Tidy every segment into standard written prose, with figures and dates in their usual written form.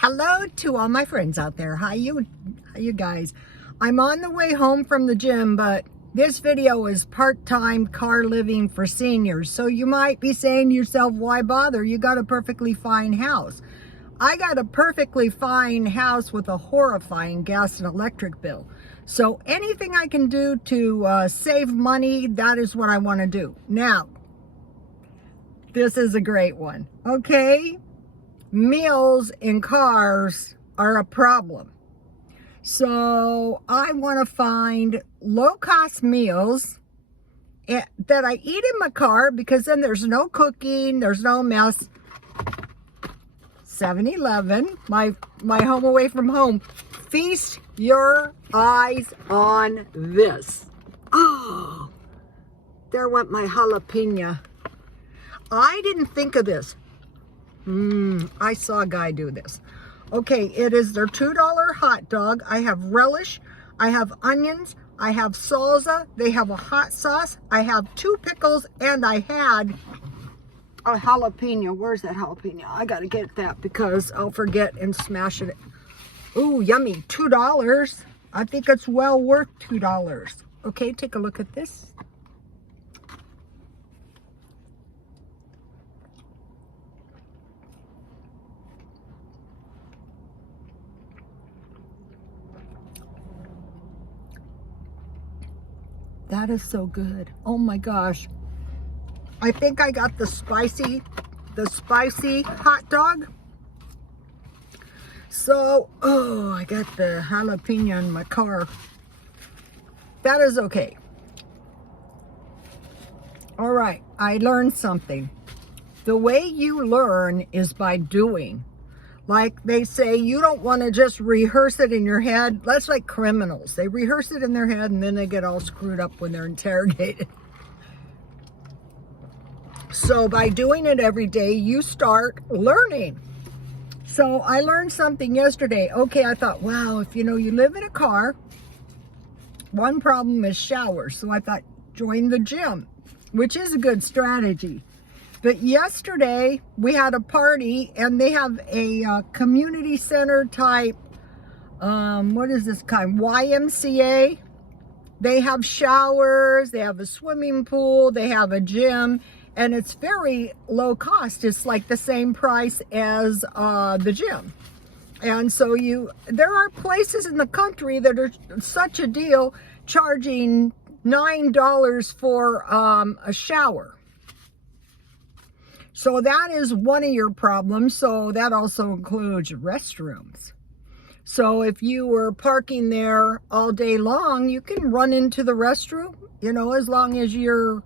Hello to all my friends out there. How you guys? I'm on the way home from the gym, but this video is part-time car living for seniors. So you might be saying to yourself, why bother? You got a perfectly fine house. I got a perfectly fine house with a horrifying gas and electric bill. So anything I can do to save money, that is what I want to do. Now, this is a great one, okay? Meals in cars are a problem. So I want to find low-cost meals that I eat in my car, because then there's no cooking, there's no mess. 7-Eleven, my home away from home. Feast your eyes on this. Oh, there went my jalapeno. I didn't think of this. I saw a guy do this. Okay, it is their $2 hot dog. I have relish, I have onions, I have salsa, they have a hot sauce, I have 2 pickles, and I had a jalapeno. Where's that jalapeno? I gotta get that because I'll forget and smash it. Ooh, yummy. $2. I think it's well worth $2. Okay, take a look at this. That is so good. Oh my gosh. I think I got the spicy hot dog. So, oh, I got the jalapeno in my car. That is okay. All right, I learned something. The way you learn is by doing. Like they say, you don't want to just rehearse it in your head. That's like criminals. They rehearse it in their head and then they get all screwed up when they're interrogated. So by doing it every day, you start learning. So I learned something yesterday. Okay, I thought, wow, if you live in a car, one problem is showers. So I thought, join the gym, which is a good strategy. But yesterday we had a party and they have a community center type, what is this kind? YMCA. They have showers, they have a swimming pool, they have a gym, and it's very low cost. It's like the same price as the gym. And so there are places in the country that are such a deal, charging $9 for a shower. So that is one of your problems. So that also includes restrooms. So if you were parking there all day long, you can run into the restroom, as long as you're,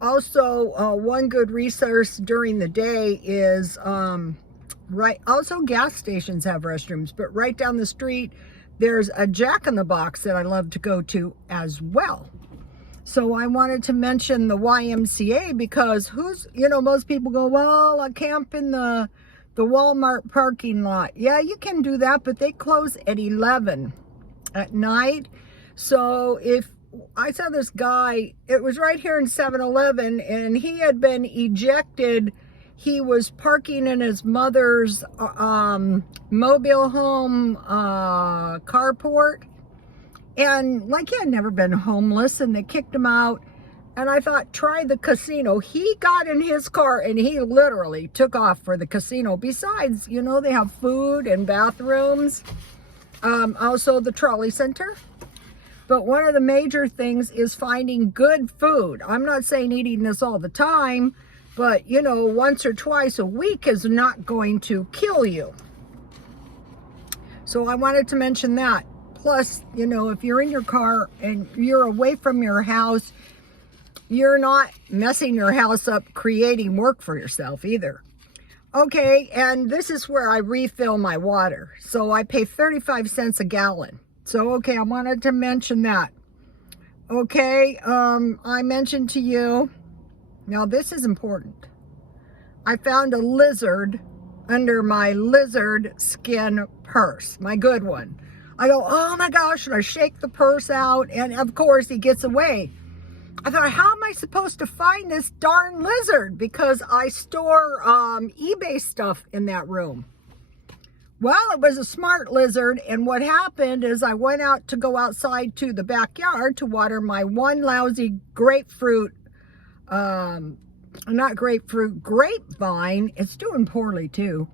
also one good resource during the day is, also gas stations have restrooms, but right down the street, there's a Jack in the Box that I love to go to as well. So I wanted to mention the YMCA because most people go, well, I camp in the Walmart parking lot. Yeah, you can do that, but they close at 11 at night. So if I saw this guy, it was right here in 7-Eleven, and he had been ejected. He was parking in his mother's mobile home carport. And like he had never been homeless, and they kicked him out. And I thought, try the casino. He got in his car and he literally took off for the casino. Besides, they have food and bathrooms. Also the trolley center. But one of the major things is finding good food. I'm not saying eating this all the time, but once or twice a week is not going to kill you. So I wanted to mention that. Plus, if you're in your car and you're away from your house, you're not messing your house up, creating work for yourself either. Okay, and this is where I refill my water. So I pay 35 cents a gallon. So, okay, I wanted to mention that. Okay, I mentioned to you, now this is important. I found a lizard under my lizard skin purse, my good one. I go, oh my gosh, and I shake the purse out, and of course he gets away. I thought, how am I supposed to find this darn lizard? Because I store eBay stuff in that room. Well, it was a smart lizard, and what happened is I went out to go outside to the backyard to water my one lousy grapefruit, not grapefruit, grapevine. It's doing poorly too.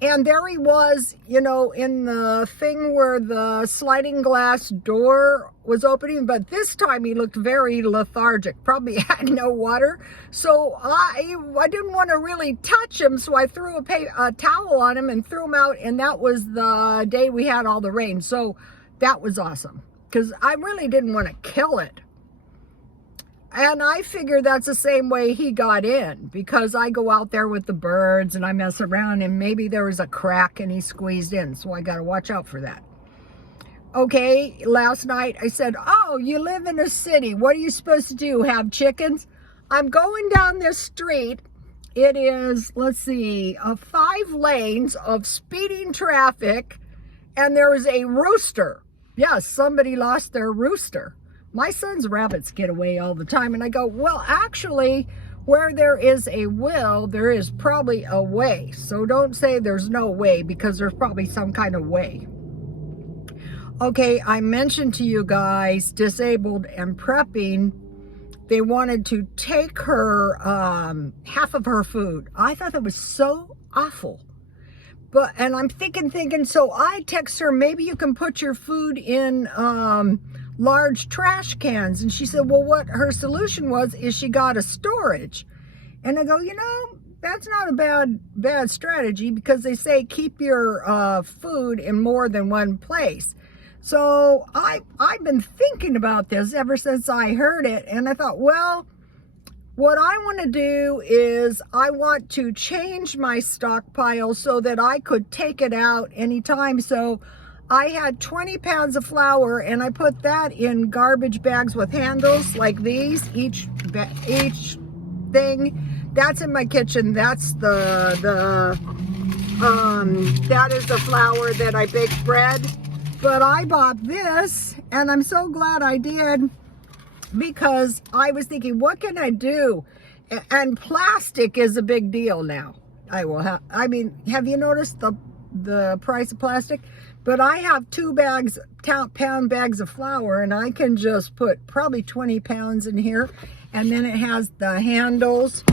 And there he was, you know, in the thing where the sliding glass door was opening, but this time he looked very lethargic, probably had no water. So I didn't want to really touch him, so I threw a towel on him and threw him out, and that was the day we had all the rain. So that was awesome, because I really didn't want to kill it. And I figure that's the same way he got in, because I go out there with the birds and I mess around, and maybe there was a crack and he squeezed in. So I got to watch out for that. Okay, last night I said, oh, you live in a city. What are you supposed to do? Have chickens? I'm going down this street. It is, let's see, 5 lanes of speeding traffic, and there is a rooster. Yes, somebody lost their rooster. My son's rabbits get away all the time. And I go, well, actually, where there is a will, there is probably a way. So don't say there's no way, because there's probably some kind of way. Okay, I mentioned to you guys, disabled and prepping, they wanted to take her, half of her food. I thought that was so awful. And I'm thinking, so I text her, maybe you can put your food in, large trash cans. And she said, well, what her solution was is she got a storage. And I go, you know, that's not a bad strategy, because they say keep your food in more than one place. So I've been thinking about this ever since I heard it, and I thought, well, what I want to do is I want to change my stockpile so that I could take it out anytime. So I had 20 pounds of flour, and I put that in garbage bags with handles like these, each thing. That's in my kitchen. That's that is the flour that I bake bread. But I bought this, and I'm so glad I did, because I was thinking, what can I do? And plastic is a big deal now. I mean, have you noticed the price of plastic? But I have 2 pound bags of flour, and I can just put probably 20 pounds in here. And then it has the handles.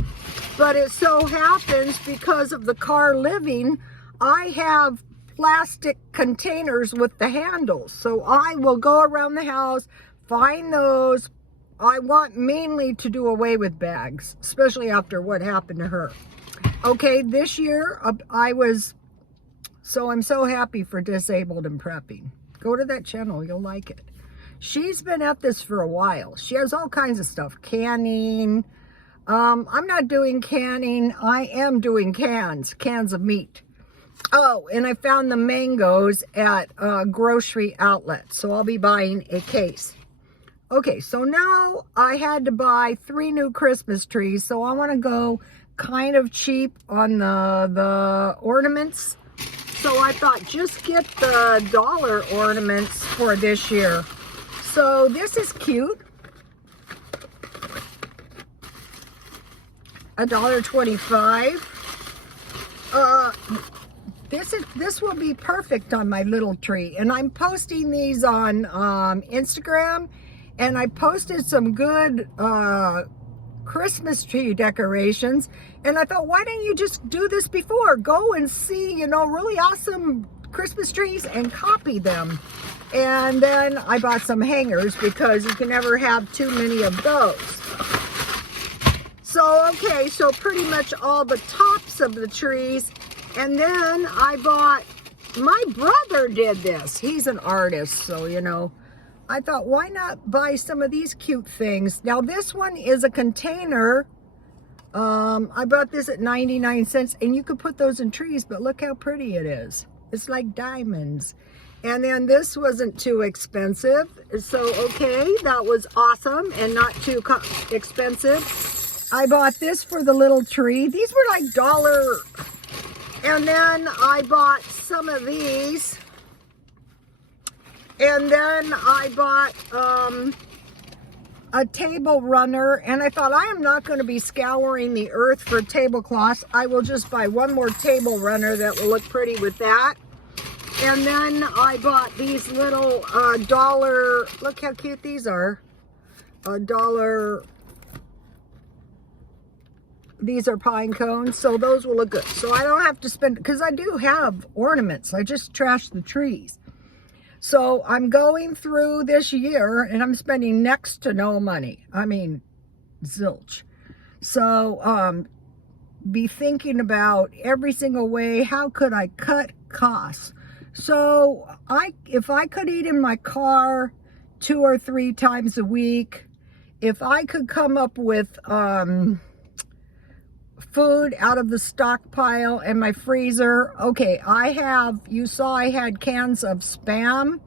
But it so happens, because of the car living, I have plastic containers with the handles. So I will go around the house, find those. I want mainly to do away with bags, especially after what happened to her. Okay, this year I'm so happy for Disabled and Prepping. Go to that channel, you'll like it. She's been at this for a while. She has all kinds of stuff. Canning. I'm not doing canning. I am doing cans of meat. Oh, and I found the mangoes at a grocery outlet. So I'll be buying a case. Okay, so now I had to buy 3 new Christmas trees. So I want to go kind of cheap on the ornaments. So I thought, just get the dollar ornaments for this year. So this is cute. $1.25. This will be perfect on my little tree. And I'm posting these on Instagram. And I posted some good Christmas tree decorations. And I thought, why didn't you just do this before? Go and see, you know, really awesome Christmas trees and copy them. And then I bought some hangers, because you can never have too many of those. So, okay, so pretty much all the tops of the trees. And then I bought, my brother did this. He's an artist, so, you know, I thought, why not buy some of these cute things? Now, this one is a container. I bought this at 99 cents, and you could put those in trees, but look how pretty it is. It's like diamonds. And then this wasn't too expensive. So, okay, that was awesome and not too expensive. I bought this for the little tree. These were like $1. And then I bought some of these. And then I bought a table runner, and I thought, I am not going to be scouring the earth for tablecloths. I will just buy one more table runner that will look pretty with that. And then I bought these little dollar, look how cute these are, $1. These are pine cones, so those will look good. So I don't have to spend, because I do have ornaments. I just trashed the trees. So I'm going through this year and I'm spending next to no money. I mean, zilch. So be thinking about every single way, how could I cut costs? So if I could eat in my car 2 or 3 times a week, if I could come up with food out of the stockpile and my freezer. Okay, you saw I had cans of Spam.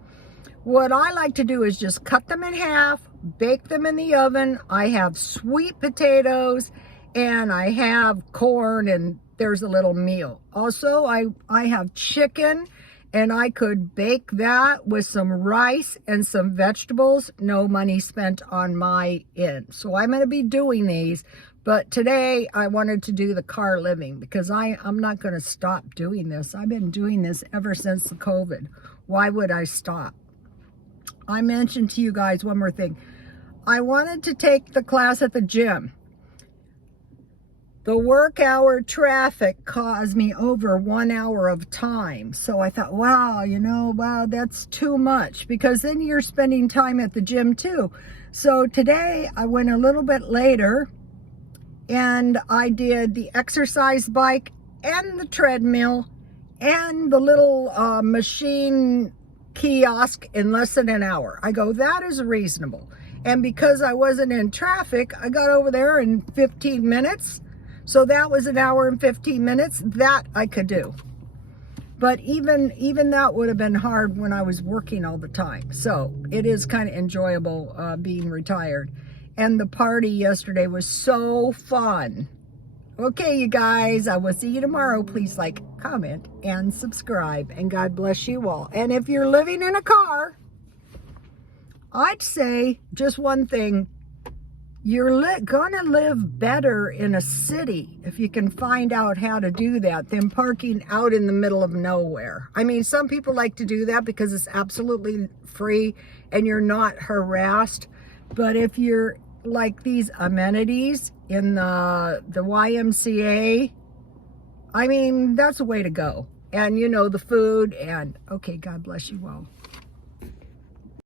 What I like to do is just cut them in half, bake them in the oven. I have sweet potatoes and I have corn, and there's a little meal. Also, I have chicken, and I could bake that with some rice and some vegetables. No money spent on my end. So I'm going to be doing these. But today I wanted to do the car living because I'm not going to stop doing this. I've been doing this ever since the COVID. Why would I stop? I mentioned to you guys one more thing. I wanted to take the class at the gym. The work hour traffic caused me over 1 hour of time. So I thought, wow, that's too much, because then you're spending time at the gym too. So today I went a little bit later, and I did the exercise bike and the treadmill and the little machine kiosk in less than an hour. I go, that is reasonable. And because I wasn't in traffic, I got over there in 15 minutes. So that was 1 hour and 15 minutes. That I could do. But even that would have been hard when I was working all the time. So it is kind of enjoyable being retired. And the party yesterday was so fun. Okay, you guys, I will see you tomorrow. Please like, comment, and subscribe. And God bless you all. And if you're living in a car, I'd say just one thing. You're gonna live better in a city if you can find out how to do that than parking out in the middle of nowhere. I mean, some people like to do that because it's absolutely free and you're not harassed. But if you're like these amenities in the YMCA, I mean, that's a way to go. And you know, the food, and okay, God bless you all.